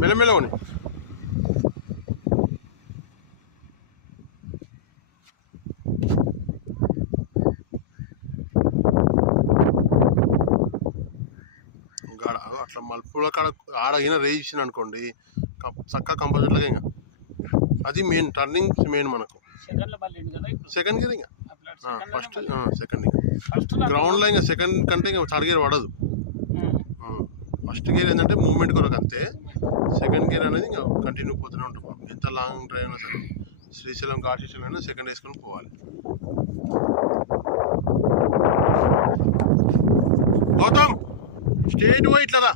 మెల్లమెల్లవని గాడ అట్లా మలుపుల కాడ ఆడగిన రేసిన అనుకోండి చక్కగా కంపల్సరీగా ఇంకా అది మెయిన్ టర్నింగ్ మెయిన్ మనకు సెకండ్ గేర్ ఇంకా ఫస్ట్ సెకండ్ గ్రౌండ్లో ఇంకా సెకండ్ కంటే ఇంకా థర్డ్ గేర్ పడదు. ఫస్ట్ గేర్ ఏంటంటే మూవ్మెంట్ కొరకు అంతే. సెకండ్ గేర్ అనేది ఇంకా కంటిన్యూ పోతూనే ఉంటాం. ఎంత లాంగ్ డ్రైవ్ అయినా సరే శ్రీశైలం ఘాట్ అయినా సెకండ్ వేసుకొని పోవాలి. గౌతమ్ స్ట్రేట్ పోయి ఇట్లా